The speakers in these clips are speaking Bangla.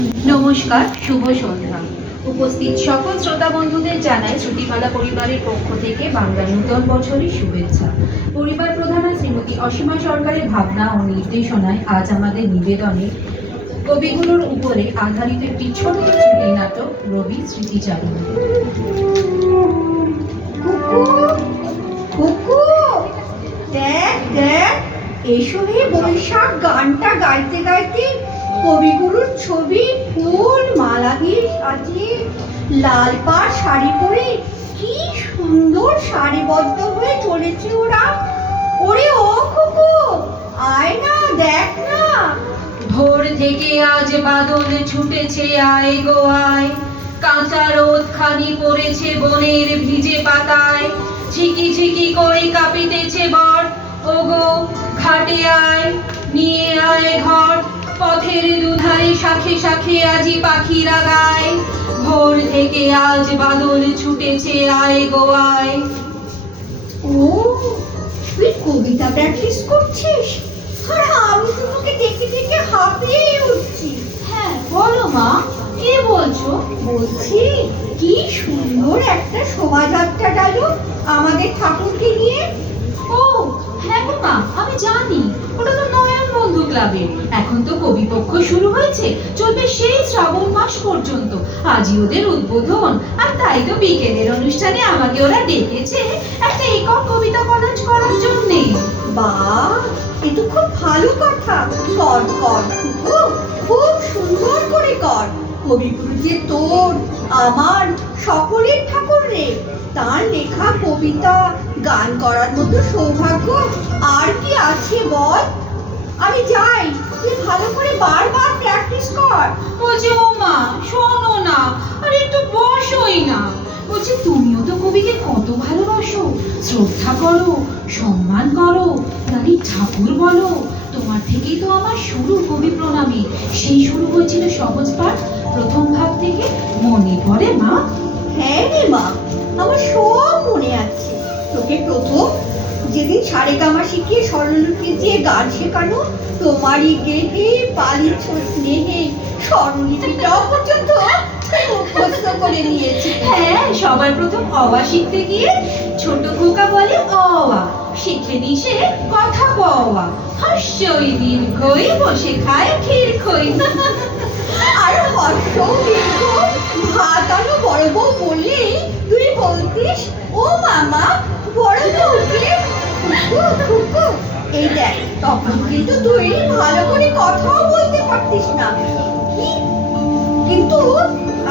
নমস্কার, শুভ সন্ধ্যা। উপস্থিত সকল শ্রোতা বন্ধুদের জানাই শ্রুতিমালা পরিবারের পক্ষ থেকে বাংলা নূতন বছরের শুভেচ্ছা। পরিবার প্রধানা শ্রীমতী অসীমা সরকারের ভাবনা ও নির্দেশনায় আজ আমাদের নিবেদনে কবিগুলোর উপরে আধারিত একটি ছোট্ট শ্রুতি নাটক রবি স্মৃতিচারণ। দেখ দেখ, এসো হে বৈশাখ গানটা গাইতে গাইতে কবিগুরুর ছবি ফুল মালা দিয়ে সাজিয়ে লাল পাড় শাড়ি পরে কি সুন্দর সারিবদ্ধ হয়ে চলেছে ওরা। ওরে ও কুকু, আয় না, দেখ না। ভোর থেকে আজ বাদল ছুটেছে, আয় গো আয়। কাঁচা রোদ খানি পড়েছে বনের ভিজে পাতায়। ঝিকি ঝিকি করে কাঁপিতেছে বর, ওগো ঘাটে আয়, নিয়ে আয় ঘর। পথের দুধারে শাখে শাখে আজি পাখিরা গায়। ভোর থেকে আজ বাদল ছুটেছে, আয় গো আয়। ও, তুই কবিতা প্র্যাকটিস করছিস? আর আমি তোমাকে দেখে দেখে হাঁপিয়ে উঠছি। হ্যাঁ বলো মা, কে বলছো? বলছি, কি সুন্দর একটা শোভাযাত্রা গেল আমাদের ঠাকুরকে নিয়ে। ও হ্যাঁ গো মা, আমি জানি, ওটা তো নয়ন বন্ধু ক্লাবের। এখন তো কবিপক্ষ শুরু হয়েছে, চলবে সেই শ্রাবণ মাস পর্যন্ত। আজই ওদের উদ্বোধন, আর তাই তো বিকেলের অনুষ্ঠানে আমাকে ওরা ডেকেছে একটা একক কবিতা কলেজ করার জন্যে। বাহ, এ তো খুব ভালো কথা। কর কর খুব খুব সুন্দর করে কর। কবিগুরু যে তোর, আমার, সকলের ঠাকুর রে। তার লেখা কবিতা গান করার মতো সৌভাগ্য আর কি আছে বল? আমি যাই, তুই ভালো করে বারবার প্র্যাকটিস কর। বলছি ও মা, শোনো না, আর একটু বসোই না। বলছি তুমিও তো কবিকে কত ভালোবাসো, শ্রদ্ধা করো, সম্মান করো, তারই ঠাকুর বলো। তোমার থেকেই তো আমার শুরু কবি প্রণামী। সেই শুরু হয়েছিল সহজ পাঠ প্রথম ভাগ থেকে, মনে পড়ে মা? হ্যাঁ রে মা, আমার সব মনে আছে। তোকে প্রথম যেদিন সারেগামা শিখিয়ে স্বরলিপি দিয়ে গান শেখানো, তোমারই গেহে পালিছ স্নেহে স্বরলিপিটাও পর্যন্ত মুখস্থ করে নিয়েছি। হ্যাঁ, সবার প্রথম অওয়া শিখতে গিয়ে ছোট খোকা বলে অওয়া, শিখে নি সে কথা কওয়া। হাস্যই দীর্ঘই বসে খায় ক্ষীর খই। আর হর্ষ দীর্ঘ ভাত আলো বড় বউ বললে তুই বলতিস, ও মামা বড় বউকে খুকু। এই দেখ, তখন কিন্তু তুই ভালো করে কথাও বলতে পারতিস না, কিন্তু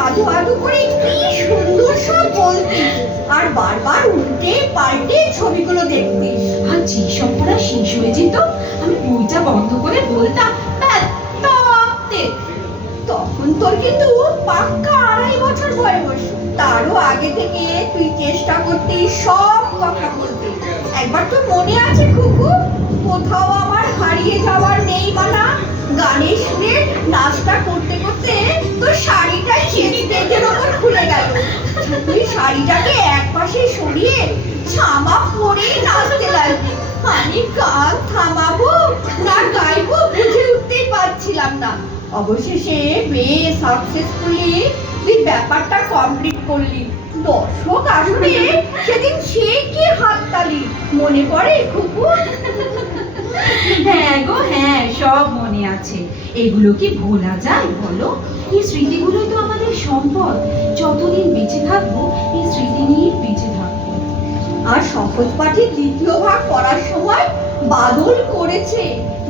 আধো আধো করে কি সুন্দর সব বলতিস, আর বারবার উল্টে পাল্টে ছবিগুলো দেখতিস। আর যেসব পড়া শেষ হয়ে যেত, আমি বইটা বন্ধ করে বলতাম, ব্যাস তপ্তে। তখন তোর কিন্তু পাক্কা 2.5 বছর বয়স। তারও আগে থেকে তুই চেষ্টা করতিস সব কথা বলতে। একবার তোর মনে আছে খুকু, কোথাও আমার হারিয়ে যাওয়ার নেই মানা গানের সুরে নাচটা করতে করতে তোর শাড়িটাই স্টেজের ওপর খুলে গেল। তুই শাড়িটাকে এক পাশে সরিয়ে ছামা পরেই নাচতে লাগলি। আমি গান থামাবো না গাইবো বুঝে উঠতেই পারছিলাম না। অবশেষে বেশ সাকসেসফুলি তুই ব্যাপারটা কমপ্লিট করলি। দর্শক আসবে সেদিন সে কি হাততালি, মনে পড়ে খুকু? হ্যাঁ গো হ্যাঁ, সব মনে আছে। এগুলো কি ভোলা যায় বলো? এই স্মৃতিগুলোই তো আমাদের সম্পদ। যতদিন বেঁচে থাকবো এই স্মৃতি নিয়ে বেঁচে থাকবো। আর সহজ পাঠের দ্বিতীয় ভাগ পড়ার সময় বাদল করেছে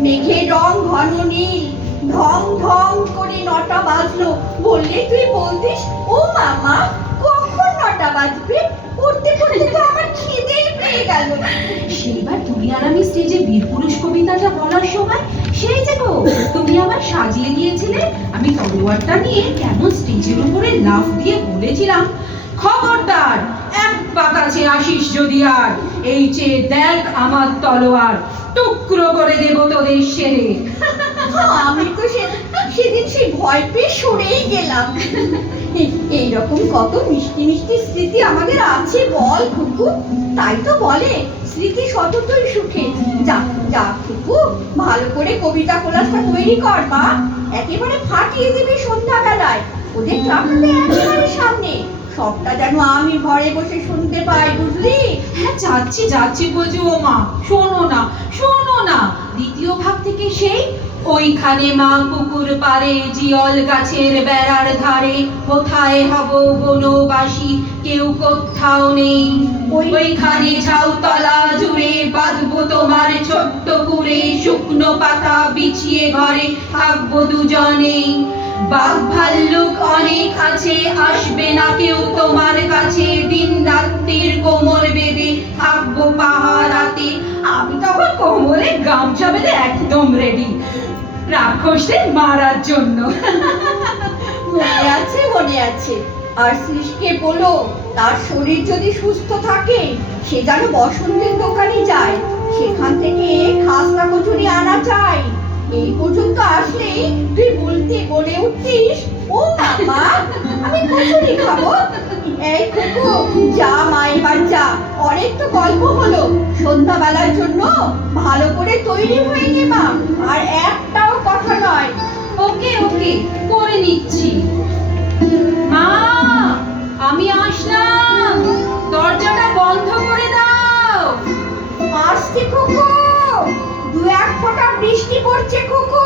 মেঘের রং ঘন নীল, ঢং ঢং করে 9টা বাজলো বললে তুই বলতিস, ও মামা কখন 9টা বাজবে? পড়তে পড়তে তো আমার খিদেই পেয়ে গেল। সেইবার তুমি আর আমি স্টেজে বীরপুরুষ কবিতাটা বলার সময় সেই যে গো তুমি আমার সাজিয়ে দিয়েছিলে, আমি তলোয়ারটা নিয়ে কেমন স্টেজের উপরে লাফ দিয়ে বলেছিলাম, খবরদার এক পা কাছে আসিস যদি আর, এই চেয়ে দেখ আমার তলোয়ার, টুকরো করে দেব তোদের সেরে। আমি তো সে সেদিন সেই ভয় পেয়ে সরেই গেলাম। এইরকম কত মিষ্টি মিষ্টি স্মৃতি আমাদের আছে বল খুকু। তাই তো বলে স্মৃতি সততই সুখে। যা যা খুকু, ভালো করে কবিতা কোলাসটা তৈরি কর মা। একেবারে ফাটিয়ে দিবি সন্ধ্যাবেলায়, ওদের ক্লাবটাতে একেবারে সামনে। সবটা যেন আমি ঘরে বসে শুনতে পাই, বুঝলি? হ্যাঁ যাচ্ছি যাচ্ছি বলছি। ও মা, শোনো না শোনো না, দ্বিতীয় ভাগ থেকে সেই ওইখানে মা পুকুর পারে জিয়ল গাছের বেড়ার ধারে, কোথায় হব বনবাসী কেউ কোথাও নেই। ওইখানে ঝাউতলা জুড়ে বাঁধবো তোমার ছোট্ট কুড়ে, শুকনো পাতা বিছিয়ে ঘরে থাকবো দুজনেই। বাঘ ভাল্লুক অনেক আছে, আসবে না কেউ তোমার কাছে, দিন রাত্রির কোমর বেঁধে থাকবো পাহারাতে। আমি তখন কোমরে গামছা বেঁধে একদম রেডি রাক্ষসদের মারার জন্য। মনে আছে মনে আছে। আর শ্রীশকে বলো তার শরীর যদি সুস্থ থাকে সে যেন বসন্তের দোকানে যায়, সেখান থেকে খাসা কচুরি আনা চাই। এই পর্যন্ত আসলেই তুই বলে উঠতিস, ও মামা আমি কচুরি খাবো। এই কুকু যা মা, এবার যা, অনেক তো গল্প হলো। সন্ধ্যাবেলার জন্য ভালো করে তৈরি হয়ে নে মা, আর একটাও কথা নয়। ওকে ওকে, করে নিচ্ছি। মা, আমি আসলাম, দরজাটা বন্ধ করে দাও। আসছে কুকু, দু এক ফোঁটা বৃষ্টি পড়ছে কুকু,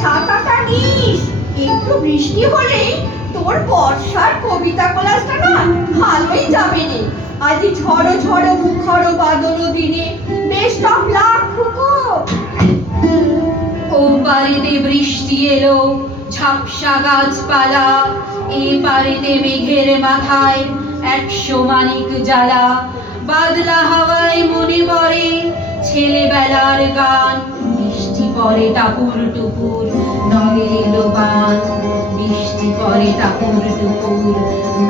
ছাতাটা নিস। একটু বৃষ্টি হলেই তোর বর্ষার কবিতা কোলাসটা না ভালোই যাবে রে। আজ ঝড়ো ঝড়ো মুখর বাদল দিনে বেশ টক লাগ কুকু। ও পারেতে বৃষ্টি এলো, ঝাপসা গাছপালা, এ পারেতে মেঘের মাথায় 100 মানিক জ্বালা। বাদলা হাওয়ায় মনে পড়ে ছেলেবেলার গান, বৃষ্টি পড়ে টাপুর টুপুর নদে এলো বান, বৃষ্টি পড়ে টাপুর টুপুর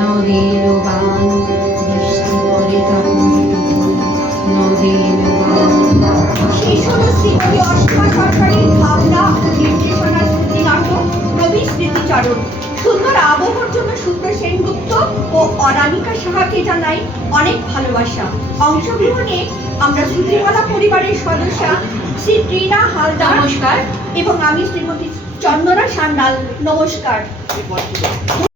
নদে এলো বান, বৃষ্টি পড়ে টাপুর টুপুর নদে এলো বান। শেষ হলো শ্রীমতী অসীমা সরকারের ভাবনা নির্দেশনা শ্রুতি নাটক রবি স্মৃতিচারণ। সুন্দর আবহর জন্য শুক্র সেনগুপ্ত ও অনামিকা সাহাকে জানাই অনেক ভালোবাসা। অংশগ্রহণে আমরা শ্রুতিমালা পরিবারের সদস্যা শ্রী ত্রিনা হালদার নমস্কার এবং আমি শ্রীমতী চন্দনা সান্যাল, নমস্কার।